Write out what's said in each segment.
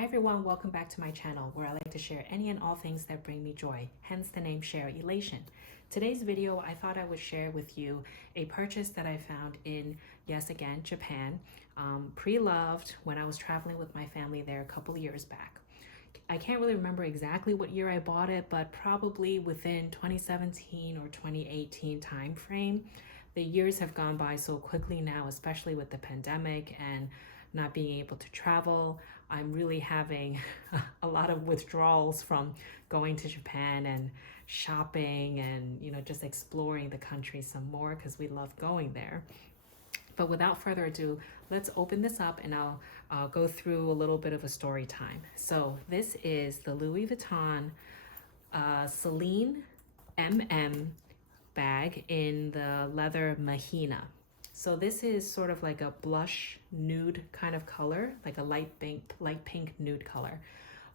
Hi everyone, welcome back to my channel where I like to share any and all things that bring me joy, hence the name Sharelation. Today's video, I thought I would share with you a purchase that I found in, yes again, Japan, pre-loved when I was traveling with my family there a couple of years back. I can't really remember exactly what year I bought it, but probably within 2017 or 2018 time frame. The years have gone by so quickly now, especially with the pandemic and not being able to travel. I'm really having a lot of withdrawals from going to Japan and shopping and, just exploring the country some more because we love going there. But without further ado, let's open this up and I'll go through a little bit of a story time. So this is the Louis Vuitton Selene bag in the leather Mahina. So this is sort of like a blush nude kind of color, like a light pink nude color.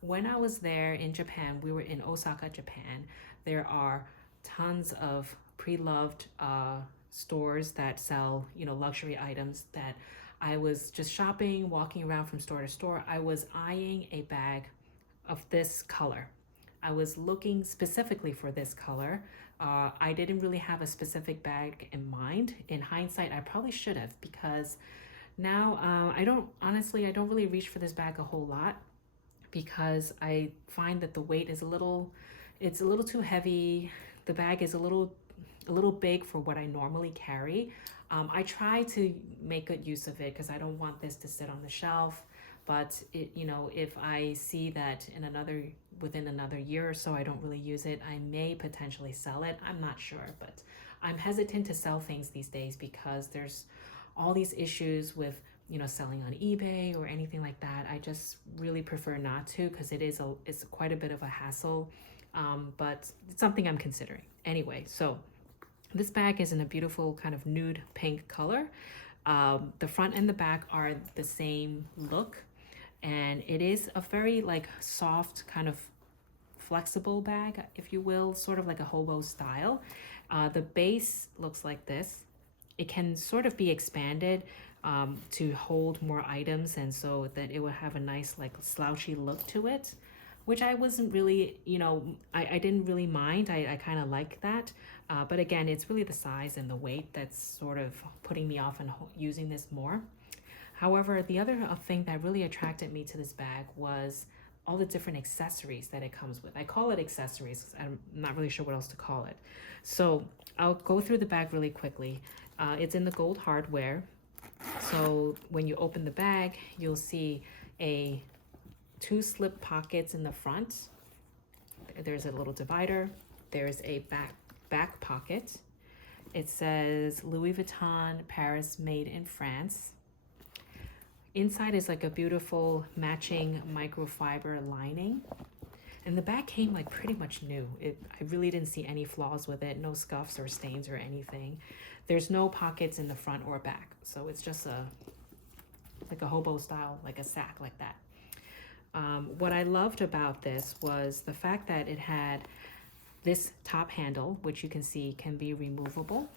When I was there in Japan, we were in Osaka, Japan. There are tons of pre-loved stores that sell, luxury items that I was just shopping, walking around from store to store. I was eyeing a bag of this color. I was looking specifically for this color. I didn't really have a specific bag in mind. In hindsight, I probably should have, because now I don't really reach for this bag a whole lot because I find that the weight is it's a little too heavy. The bag is a little big for what I normally carry. I try to make good use of it because I don't want this to sit on the shelf. But if I see that within another year or so, I don't really use it, I may potentially sell it. I'm not sure, but I'm hesitant to sell things these days because there's all these issues with, selling on eBay or anything like that. I just really prefer not to because it's quite a bit of a hassle, but it's something I'm considering. Anyway, so this bag is in a beautiful kind of nude pink color. The front and the back are the same look. And it is a very soft kind of flexible bag, if you will, sort of like a hobo style. The base looks like this. It can sort of be expanded to hold more items, and so that it would have a nice slouchy look to it, which I wasn't really, I didn't really mind. I kind of like that. But again, it's really the size and the weight that's sort of putting me off and using this more. However, the other thing that really attracted me to this bag was all the different accessories that it comes with. I call it accessories because I'm not really sure what else to call it. So I'll go through the bag really quickly. It's in the gold hardware. So when you open the bag, you'll see two slip pockets in the front. There's a little divider. There's a back pocket. It says Louis Vuitton, Paris, made in France. Inside is like a beautiful matching microfiber lining. And the bag came pretty much new. I really didn't see any flaws with it, no scuffs or stains or anything. There's no pockets in the front or back. So it's just like a hobo style, like a sack like that. What I loved about this was the fact that it had this top handle, which you can see can be removable.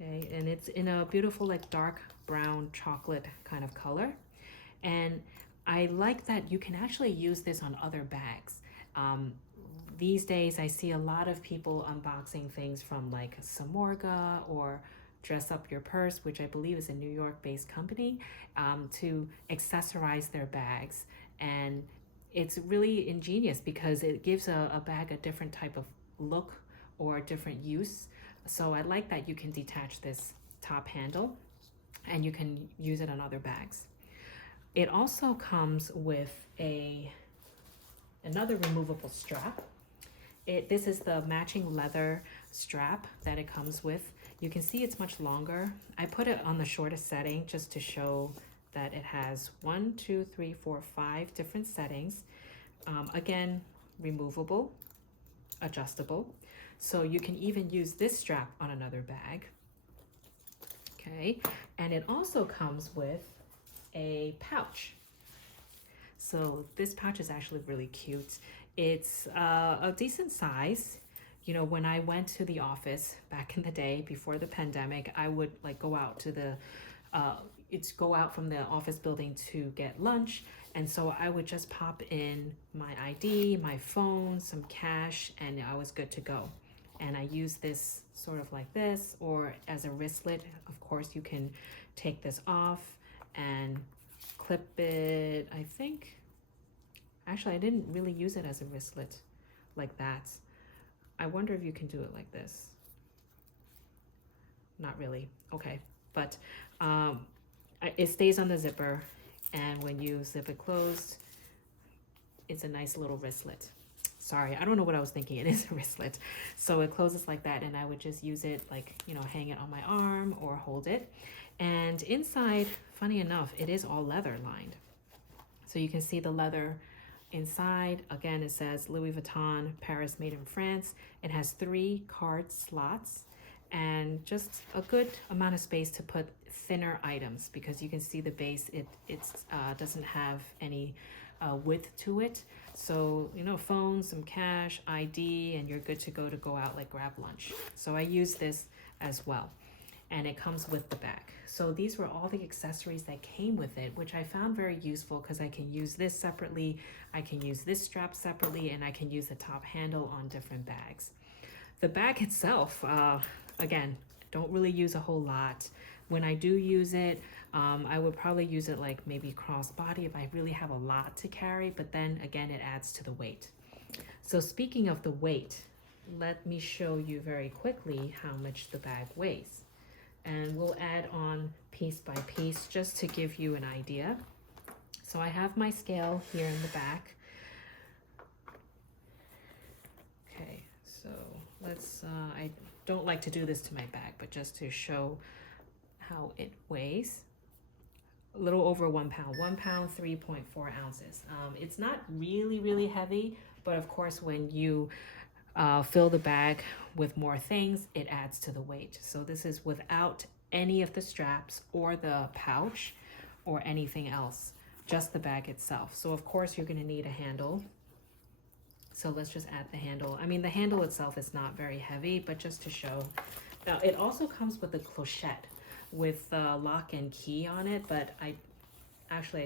Okay, and it's in a beautiful dark brown chocolate kind of color. And I like that you can actually use this on other bags. These days I see a lot of people unboxing things from Samorga or Dress Up Your Purse, which I believe is a New York based company, to accessorize their bags. And it's really ingenious because it gives a bag a different type of look or a different use. So I like that you can detach this top handle and you can use it on other bags. It also comes with another removable strap. This is the matching leather strap that it comes with. You can see it's much longer. I put it on the shortest setting just to show that it has 1, 2, 3, 4, 5 different settings. Again, removable, adjustable. So you can even use this strap on another bag. Okay, and it also comes with a pouch. So this pouch is actually really cute. It's a decent size. When I went to the office back in the day before the pandemic, I would go out to the it's go out from the office building to get lunch. And so I would just pop in my ID, my phone, some cash, and I was good to go. And I use this sort of like this, or as a wristlet. Of course, you can take this off and clip it. I think, actually, I didn't really use it as a wristlet like that. I wonder if you can do it like this. Not really. Okay, but it stays on the zipper, and when you zip it closed, it's a nice little wristlet. Sorry, I don't know what I was thinking. It is a wristlet. So it closes like that, and I would just use it like, you know, hang it on my arm or hold it. And inside, funny enough, it is all leather lined. So you can see the leather inside. Again, it says Louis Vuitton, Paris, made in France. It has 3 card slots and just a good amount of space to put thinner items, because you can see the base, it doesn't have any width to it. So, you know, phone, some cash, ID, and you're good to go out, like grab lunch. So I use this as well. And it comes with the bag. So these were all the accessories that came with it, which I found very useful because I can use this separately, I can use this strap separately, and I can use the top handle on different bags. The bag itself, again, don't really use a whole lot. When I do use it, I would probably use it like maybe crossbody if I really have a lot to carry, but then again, it adds to the weight. So speaking of the weight, let me show you very quickly how much the bag weighs. And we'll add on piece by piece just to give you an idea. So I have my scale here in the back. Okay, so let's, I don't like to do this to my bag, but just to show how it weighs. A little over 1 pound, 1 pound, 3.4 ounces. It's not really heavy, but of course when you fill the bag with more things, it adds to the weight. So this is without any of the straps or the pouch or anything else, just the bag itself. So of course you're going to need a handle. So let's just add the handle. I mean, the handle itself is not very heavy, but just to show. Now it also comes with a clochette with lock and key on it, but I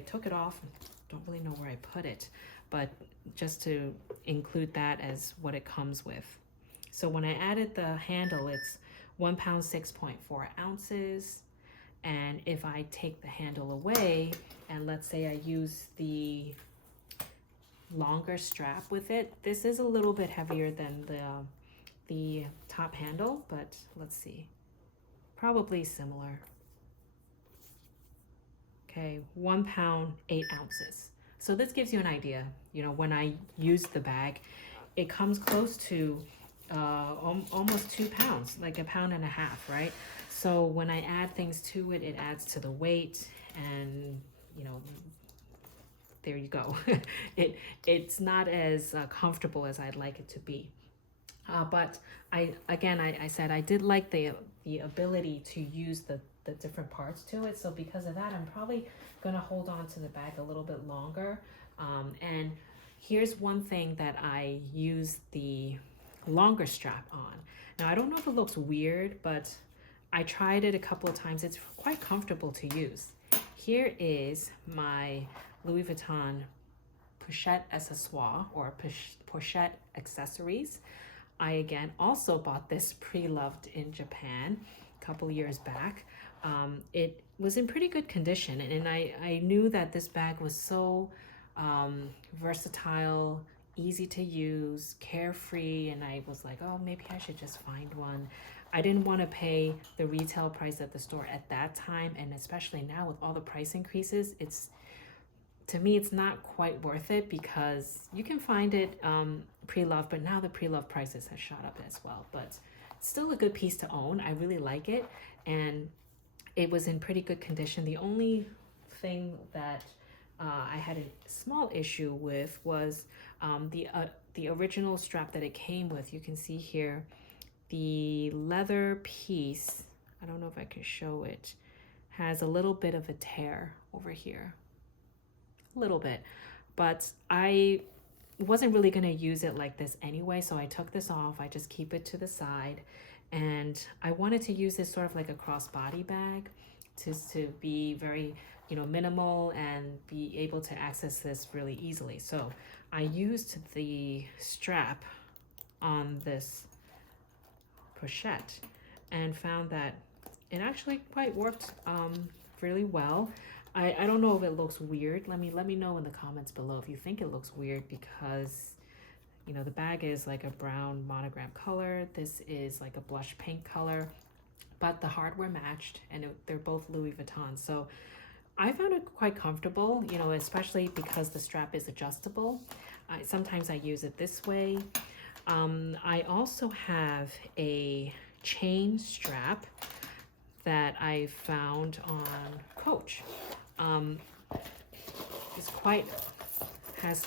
took it off. Don't really know where I put it, but just to include that as what it comes with. So when I added the handle, it's 1 pound, 6.4 ounces. And if I take the handle away, and let's say I use the longer strap with it, this is a little bit heavier than the top handle, but let's see, probably similar. Okay, 1 pound, 8 ounces. So this gives you an idea. You know, when I use the bag, it comes close to almost 2 pounds, like 1.5 pounds, right? So when I add things to it, it adds to the weight, and you know, there you go. It's not as comfortable as I'd like it to be. But I said I did like the ability to use the different parts to it. So because of that, I'm probably gonna hold on to the bag a little bit longer. And here's one thing that I use the longer strap on. Now I don't know if it looks weird, but I tried it a couple of times. It's quite comfortable to use. Here is my Louis Vuitton pochette accessoire or pochette accessories. I again also bought this Preloved in Japan a couple years back. It was in pretty good condition, and I knew that this bag was so versatile, easy to use, carefree, and I was like, oh, maybe I should just find one. I didn't want to pay the retail price at the store at that time, and especially now with all the price increases, to me it's not quite worth it, because you can find it pre-loved, but now the pre-loved prices have shot up as well. But it's still a good piece to own. I really like it, and it was in pretty good condition. The only thing that I had a small issue with was the original strap that it came with. You can see here the leather piece, I don't know if I can show it, has a little bit of a tear over here, a little bit, but I wasn't really going to use it like this anyway, so I took this off. I just keep it to the side, and I wanted to use this sort of like a crossbody bag to be very, you know, minimal and be able to access this really easily. So I used the strap on this pochette and found that it actually quite worked really well. I don't know if it looks weird. Let me know in the comments below if you think it looks weird, because you know the bag is like a brown monogram color. This is like a blush pink color, but the hardware matched, and they're both Louis Vuitton. So I found it quite comfortable, you know, especially because the strap is adjustable. Sometimes I use it this way. I also have a chain strap that I found on Coach. It's quite has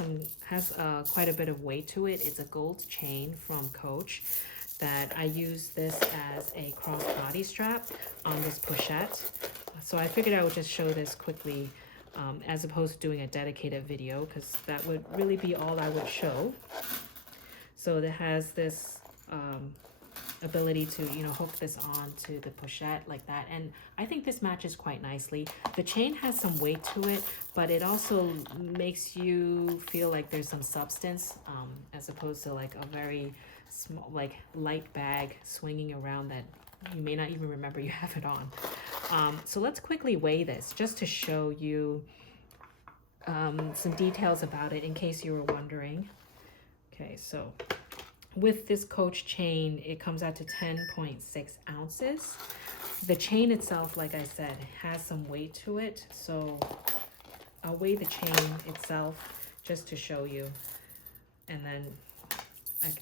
quite a bit of weight to it. It's a gold chain from Coach that I use this as a crossbody strap on this pochette. So I figured I would just show this quickly, as opposed to doing a dedicated video, because that would really be all I would show. So it has this ability to, you know, hook this on to the pochette like that, and I think this matches quite nicely. The chain has some weight to it, but it also makes you feel like there's some substance, as opposed to like a very small, like light bag swinging around that you may not even remember you have it on. So let's quickly weigh this just to show you some details about it in case you were wondering. Okay, so with this Coach chain, it comes out to 10.6 ounces. The chain itself, like I said, has some weight to it. So I'll weigh the chain itself just to show you. And then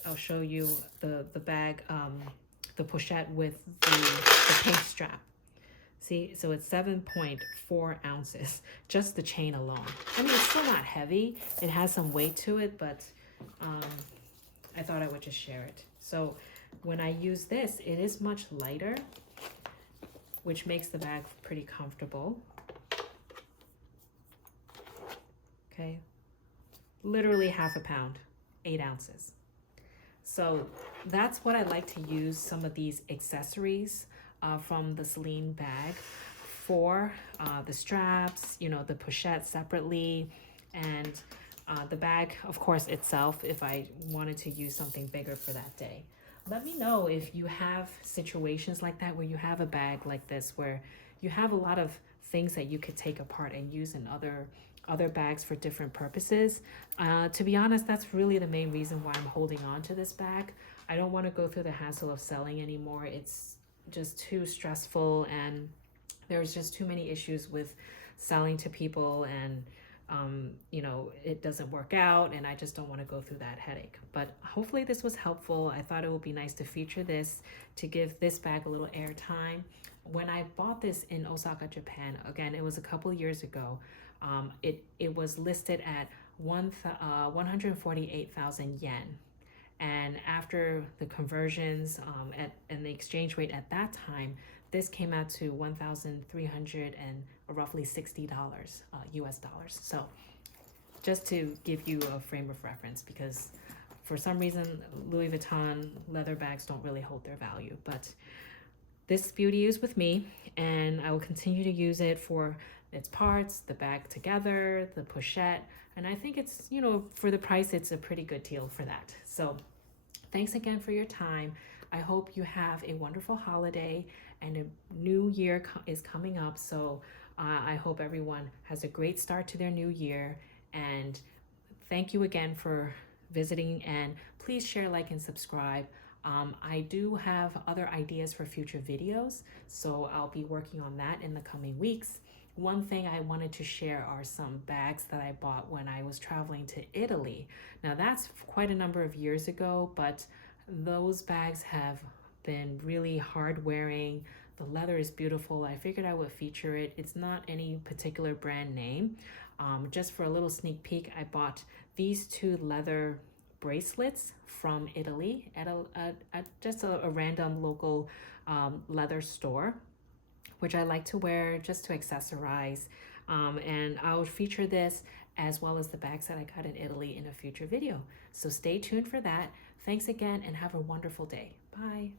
I'll show you the bag, the pochette with the pink strap. See, so it's 7.4 ounces, just the chain alone. I mean, it's still not heavy. It has some weight to it, but I thought I would just share it. So when I use this, it is much lighter, which makes the bag pretty comfortable. Okay, literally half a pound, 8 ounces. So that's what I like to use some of these accessories from the Selene bag for, the straps, you know, the pochette separately, and the bag, of course, itself, if I wanted to use something bigger for that day. Let me know if you have situations like that where you have a bag like this where you have a lot of things that you could take apart and use in other bags for different purposes. To be honest, that's really the main reason why I'm holding on to this bag. I don't want to go through the hassle of selling anymore. It's just too stressful, and there's just too many issues with selling to people, and you know, it doesn't work out, and I just don't want to go through that headache. But hopefully this was helpful. I thought it would be nice to feature this, to give this bag a little airtime. When I bought this in Osaka, Japan, again, it was a couple years ago, it was listed at 148,000 yen. And after the conversions and the exchange rate at that time, this came out to $1,300 and roughly $60 US dollars. So just to give you a frame of reference, because for some reason Louis Vuitton leather bags don't really hold their value, but this beauty is with me, and I will continue to use it for its parts, the bag together, the pochette, and I think it's, you know, for the price, it's a pretty good deal for that. So thanks again for your time. I hope you have a wonderful holiday, and a new year is coming up. So I hope everyone has a great start to their new year. And thank you again for visiting, and please share, like, and subscribe. I do have other ideas for future videos, so I'll be working on that in the coming weeks. One thing I wanted to share are some bags that I bought when I was traveling to Italy. Now that's quite a number of years ago, but those bags have been really hard wearing. The leather is beautiful. I figured I would feature it. It's not any particular brand name. Just for a little sneak peek, I bought these two leather bracelets from Italy at just a random local leather store, which I like to wear just to accessorize. And I'll feature this as well as the bags that I got in Italy in a future video. So stay tuned for that. Thanks again, and have a wonderful day. Bye.